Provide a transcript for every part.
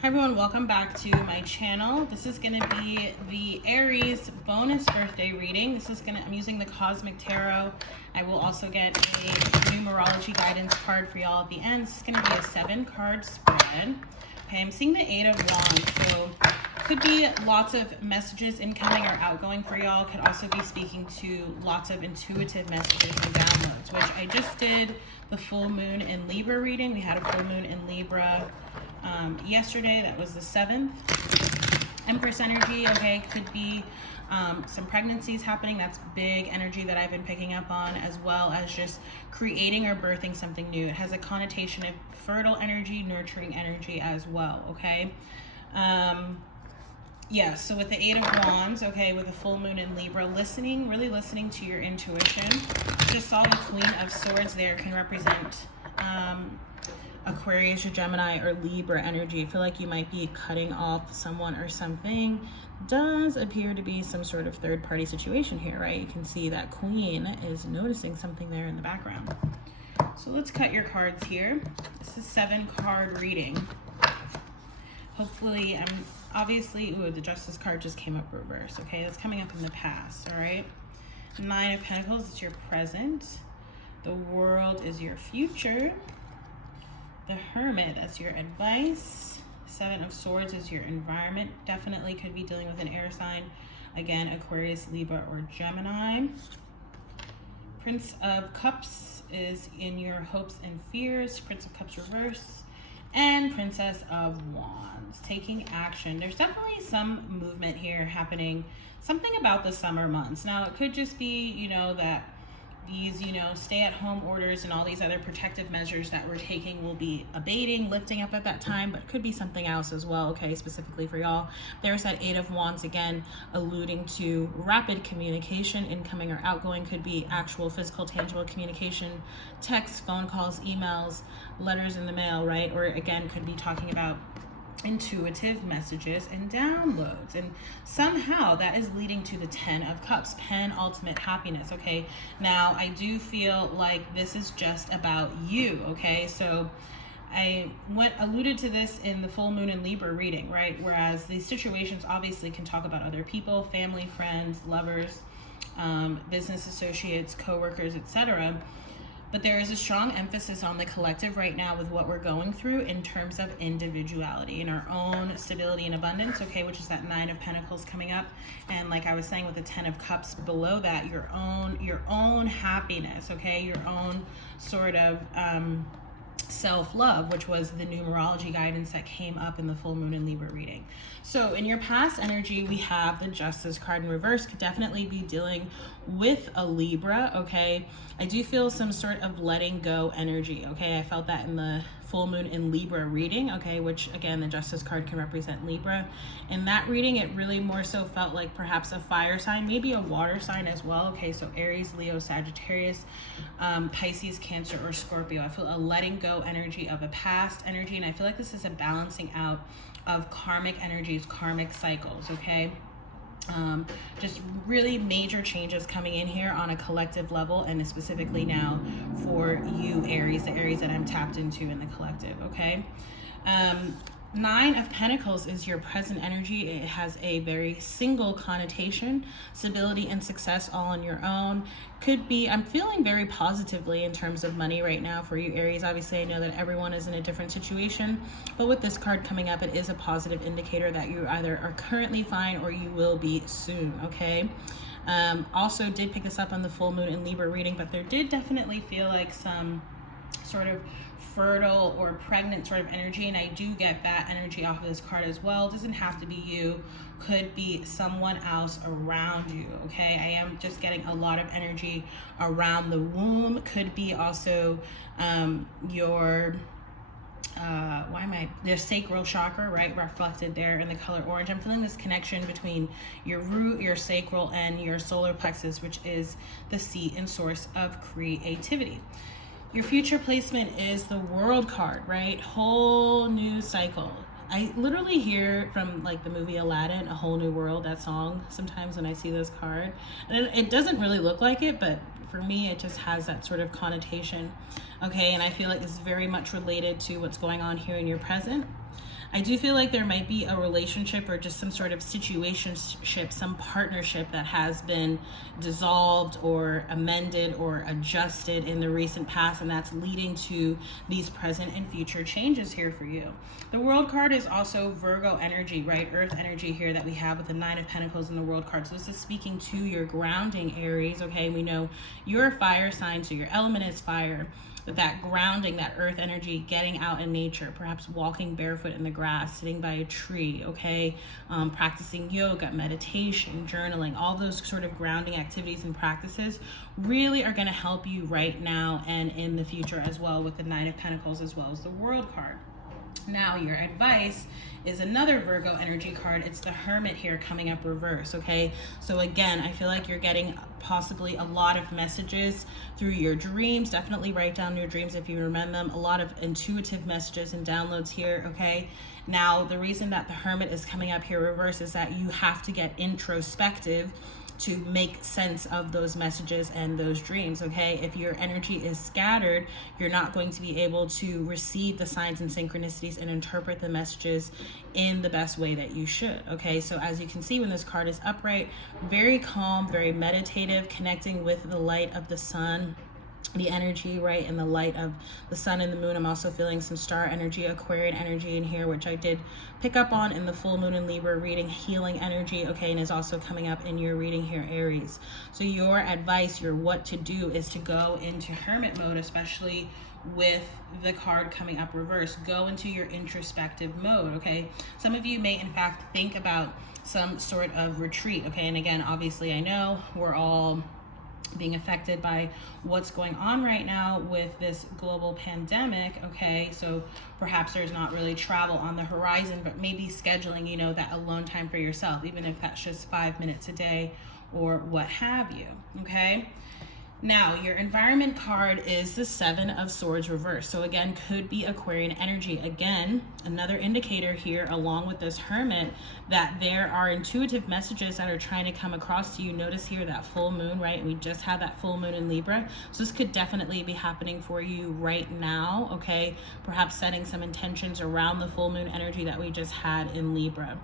Hi everyone, welcome back to my channel. This is going to be the Aries bonus birthday reading. I'm using the Cosmic Tarot. I will also get a numerology guidance card for y'all at the end. This is going to be a 7-card spread. Okay, I'm seeing the 8 of Wands, so could be lots of messages incoming or outgoing for y'all. Could also be speaking to lots of intuitive messages and downloads, which I just did the full moon in Libra reading. We had a full moon in Libra yesterday. That was the 7th. Empress energy, okay, could be some pregnancies happening. That's big energy that I've been picking up on, as well as just creating or birthing something new. It has a connotation of fertile energy, nurturing energy as well, okay? Yeah, so with the 8 of Wands, okay, with a full moon in Libra, really listening to your intuition. Just saw the Queen of Swords there can represent Aquarius or Gemini or Libra energy. I feel like you might be cutting off someone or something. Does appear to be some sort of third-party situation here, right? You can see that Queen is noticing something there in the background. So let's cut your cards here. This is a 7-card reading. Hopefully, the Justice card just came up reverse, okay? That's coming up in the past, all right? 9 of Pentacles is your present. The World is your future. The Hermit, that's your advice. 7 of Swords is your environment. Definitely could be dealing with an air sign. Again, Aquarius, Libra, or Gemini. Prince of Cups is in your hopes and fears. Prince of Cups reverse. And Princess of Wands, taking action. There's definitely some movement here happening. Something about the summer months. Now, it could just be, that these, stay-at-home orders and all these other protective measures that we're taking will be abating, lifting up at that time, but it could be something else as well, okay, specifically for y'all. There's that 8 of Wands again, alluding to rapid communication, incoming or outgoing. Could be actual physical, tangible communication, texts, phone calls, emails, letters in the mail, right? Or again, could be talking about intuitive messages and downloads, and somehow that is leading to the 10 of Cups, ultimate happiness. Okay, now I do feel like this is just about you, okay? So I alluded to this in the full moon in Libra reading, right? Whereas these situations obviously can talk about other people, family, friends, lovers, business associates, co-workers, etc. But there is a strong emphasis on the collective right now with what we're going through in terms of individuality and our own stability and abundance, okay, which is that 9 of Pentacles coming up. And like I was saying with the 10 of Cups below that, your own happiness, okay, your own sort of self-love, which was the numerology guidance that came up in the full moon in Libra reading. So in your past energy, we have the Justice card in reverse. Could definitely be dealing with a Libra, okay? I do feel some sort of letting go energy, okay? I felt that in the full moon in Libra reading, okay, which again, the Justice card can represent Libra. In that reading, it really more so felt like perhaps a fire sign, maybe a water sign as well, okay? So Aries, Leo, Sagittarius, Pisces, Cancer, or Scorpio. I feel a letting go energy of a past energy, and I feel like this is a balancing out of karmic energies, karmic cycles, okay? Just really major changes coming in here on a collective level, and specifically now for you, Aries, the Aries that I'm tapped into in the collective, okay? 9 of Pentacles is your present energy. It has a very single connotation, stability and success all on your own. Could be, I'm feeling very positively in terms of money right now for you, Aries. Obviously, I know that everyone is in a different situation, but with this card coming up, it is a positive indicator that you either are currently fine or you will be soon, okay? Also did pick this up on the full moon in Libra reading, but there did definitely feel like some sort of fertile or pregnant sort of energy, and I do get that energy off of this card as well. It doesn't have to be you, could be someone else around you, okay? I am just getting a lot of energy around the womb. Could be also your sacral chakra, right, reflected there in the color orange. I'm feeling this connection between your root, your sacral, and your solar plexus, which is the seat and source of creativity. Your future placement is the World card, right? Whole new cycle. I literally hear from like the movie Aladdin, A Whole New World, that song, sometimes when I see this card. And it doesn't really look like it, but for me, it just has that sort of connotation, okay? And I feel like it's very much related to what's going on here in your present. I do feel like there might be a relationship or just some sort of situationship, some partnership that has been dissolved or amended or adjusted in the recent past, and that's leading to these present and future changes here for you. The World card is also Virgo energy, right? Earth energy here that we have with the Nine of Pentacles in the World card. So this is speaking to your grounding, Aries, okay? We know you're a fire sign, so your element is fire. But that grounding, that earth energy, getting out in nature, perhaps walking barefoot in the grass, sitting by a tree, okay? Practicing yoga, meditation, journaling, all those sort of grounding activities and practices really are going to help you right now and in the future as well, with the Nine of Pentacles as well as the World card. Now, your advice is another Virgo energy card. It's the Hermit here coming up reverse, okay? So again, I feel like you're getting possibly a lot of messages through your dreams. Definitely write down your dreams if you remember them. A lot of intuitive messages and downloads here, okay? Now, the reason that the Hermit is coming up here reverse is that you have to get introspective to make sense of those messages and those dreams, okay? If your energy is scattered, you're not going to be able to receive the signs and synchronicities and interpret the messages in the best way that you should, okay? So as you can see, when this card is upright, very calm, very meditative, connecting with the light of the sun, the energy, right, and the light of the sun and the moon. I'm also feeling some star energy, Aquarian energy in here, which I did pick up on in the full moon in Libra reading, healing energy, okay, and is also coming up in your reading here, Aries. So your advice, your what to do is to go into Hermit mode, especially with the card coming up reverse. Go into your introspective mode, okay? Some of you may in fact think about some sort of retreat, okay? And again, obviously I know we're all being affected by what's going on right now with this global pandemic, okay? So perhaps there's not really travel on the horizon, but maybe scheduling, you know, that alone time for yourself, even if that's just 5 minutes a day or what have you, okay? Now, your environment card is the Seven of Swords reverse. So again, could be Aquarian energy. Again, another indicator here, along with this Hermit, that there are intuitive messages that are trying to come across to you. Notice here that full moon, right? We just had that full moon in Libra. So this could definitely be happening for you right now, okay? Perhaps setting some intentions around the full moon energy that we just had in Libra.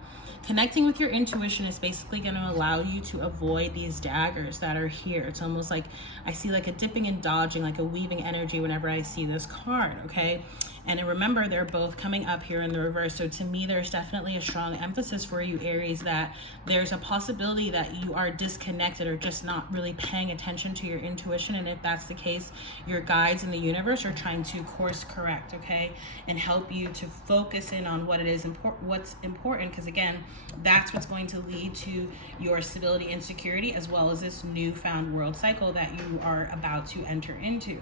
Connecting with your intuition is basically going to allow you to avoid these daggers that are here. It's almost like I see like a dipping and dodging, like a weaving energy whenever I see this card, okay? And remember, they're both coming up here in the reverse. So to me, there's definitely a strong emphasis for you, Aries, that there's a possibility that you are disconnected or just not really paying attention to your intuition. And if that's the case, your guides in the universe are trying to course correct, okay? And help you to focus in on what it is what's important, because again, that's what's going to lead to your stability and security, as well as this newfound world cycle that you are about to enter into.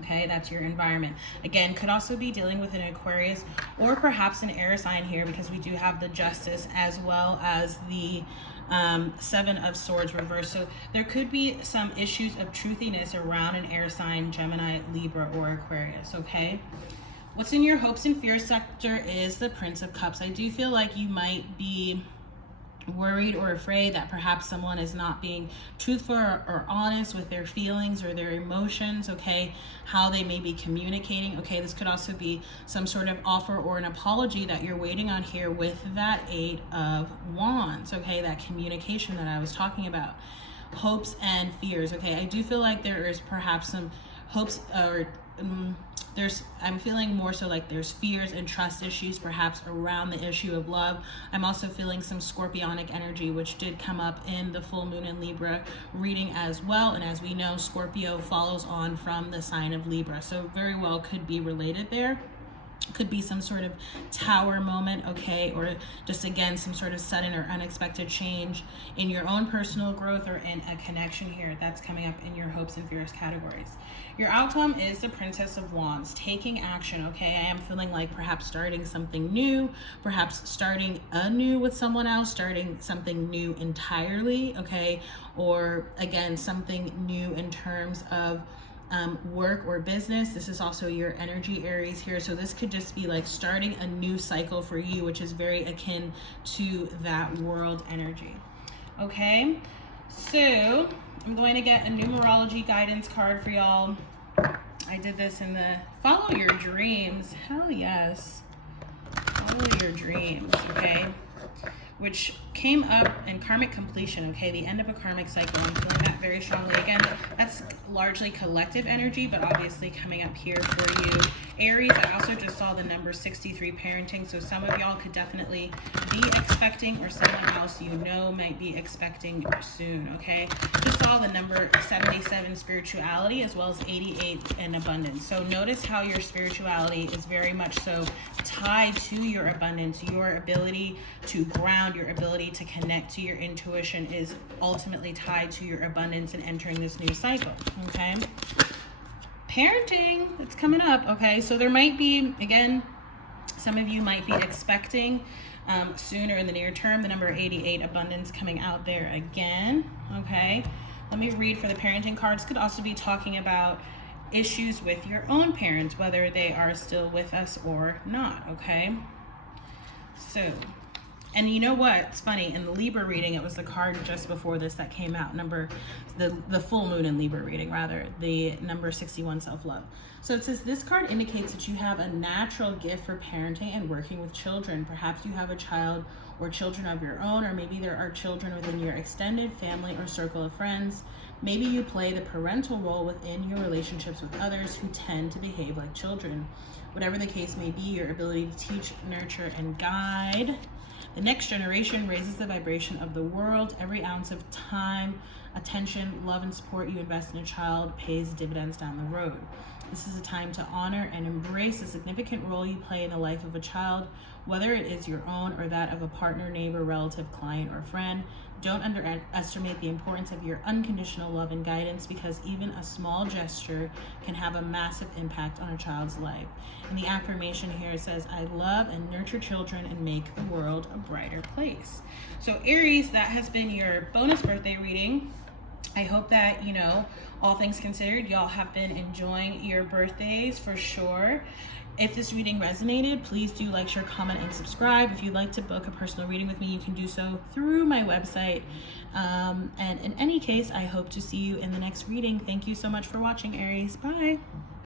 Okay, that's your environment. Again, could also be dealing with an Aquarius or perhaps an air sign here, because we do have the Justice as well as the Seven of Swords reverse. So there could be some issues of truthiness around an air sign, Gemini, Libra, or Aquarius, okay? What's in your hopes and fears sector is the Prince of Cups. I do feel like you might be worried or afraid that perhaps someone is not being truthful or honest with their feelings or their emotions, okay? How they may be communicating, okay? This could also be some sort of offer or an apology that you're waiting on here with that Eight of Wands, okay? That communication that I was talking about. Hopes and fears, okay? I do feel like there is perhaps some hopes or I'm feeling more so like there's fears and trust issues perhaps around the issue of love. I'm also feeling some scorpionic energy, which did come up in the full moon in Libra reading as well. And as we know, Scorpio follows on from the sign of Libra. So very well could be related there. Could be some sort of tower moment, okay, or just again some sort of sudden or unexpected change in your own personal growth or in a connection here that's coming up in your hopes and fears categories. Your outcome is the Princess of Wands, taking action, okay? I am feeling like perhaps starting something new, perhaps starting anew with someone else, starting something new entirely, okay, or again something new in terms of work or business. This is also your energy, Aries, here. So this could just be like starting a new cycle for you, which is very akin to that world energy. Okay. So I'm going to get a numerology guidance card for y'all. I did this in the follow your dreams. Hell yes. Follow your dreams, okay? Which came up in karmic completion, okay? The end of a karmic cycle. I'm feeling that very strongly. Again, that's largely collective energy, but obviously coming up here for you. Aries, I also just saw the number 63, parenting. So some of y'all could definitely be expecting, or someone else you know might be expecting soon, okay? Just saw the number 77, spirituality, as well as 88 in abundance. So notice how your spirituality is very much so tied to your abundance. Your ability to ground, your ability to connect to your intuition is ultimately tied to your abundance and entering this new cycle, okay? Parenting, it's coming up, okay? So there might be, again, some of you might be expecting sooner in the near term, the number 88, abundance, coming out there again, okay? Let me read for the parenting cards. Could also be talking about issues with your own parents, whether they are still with us or not, okay? So, and you know what? It's funny, in the Libra reading, it was the card just before this that came out, the full moon in Libra reading, rather, the number 61, self-love. So it says, this card indicates that you have a natural gift for parenting and working with children. Perhaps you have a child or children of your own, or maybe there are children within your extended family or circle of friends. Maybe you play the parental role within your relationships with others who tend to behave like children. Whatever the case may be, your ability to teach, nurture, and guide the next generation raises the vibration of the world. Every ounce of time, attention, love, and support you invest in a child pays dividends down the road. This is a time to honor and embrace the significant role you play in the life of a child, whether it is your own or that of a partner, neighbor, relative, client, or friend. Don't underestimate the importance of your unconditional love and guidance, because even a small gesture can have a massive impact on a child's life. And the affirmation here says, I love and nurture children and make the world a brighter place. So Aries, that has been your bonus birthday reading. I hope that, you know, all things considered, y'all have been enjoying your birthdays for sure. If this reading resonated, please do like, share, comment, and subscribe. If you'd like to book a personal reading with me, you can do so through my website. And in any case, I hope to see you in the next reading. Thank you so much for watching, Aries. Bye.